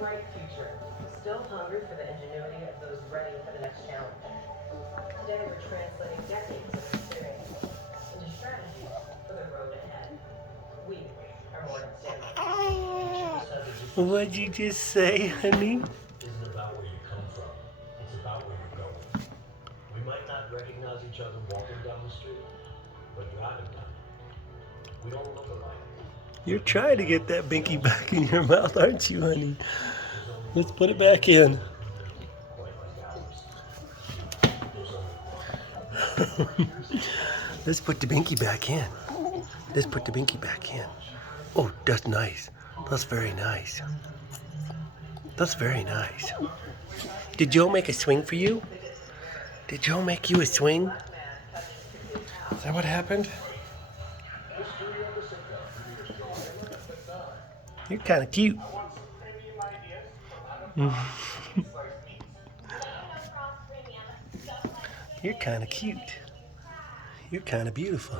bright future, still hungry for the ingenuity of those ready for the next challenge. Today we're translating decades of experience into strategies for the road ahead. We are Morgan Stanley. What'd you just say, honey? Isn't about where you come from. It's about where you're going. We might not recognize each other walking down the street, but driving down it, we don't look alike. You're trying to get that binky back in your mouth, aren't you, honey? Let's put it back in. Quite like ours. There's only one. Let's put the binky back in. Let's put the binky back in. Oh, that's nice. That's very nice. That's very nice. Did Joe make a swing for you? Did Joe make you a swing? Is that what happened? You're kind of cute. You're kind of cute. You're kind of beautiful.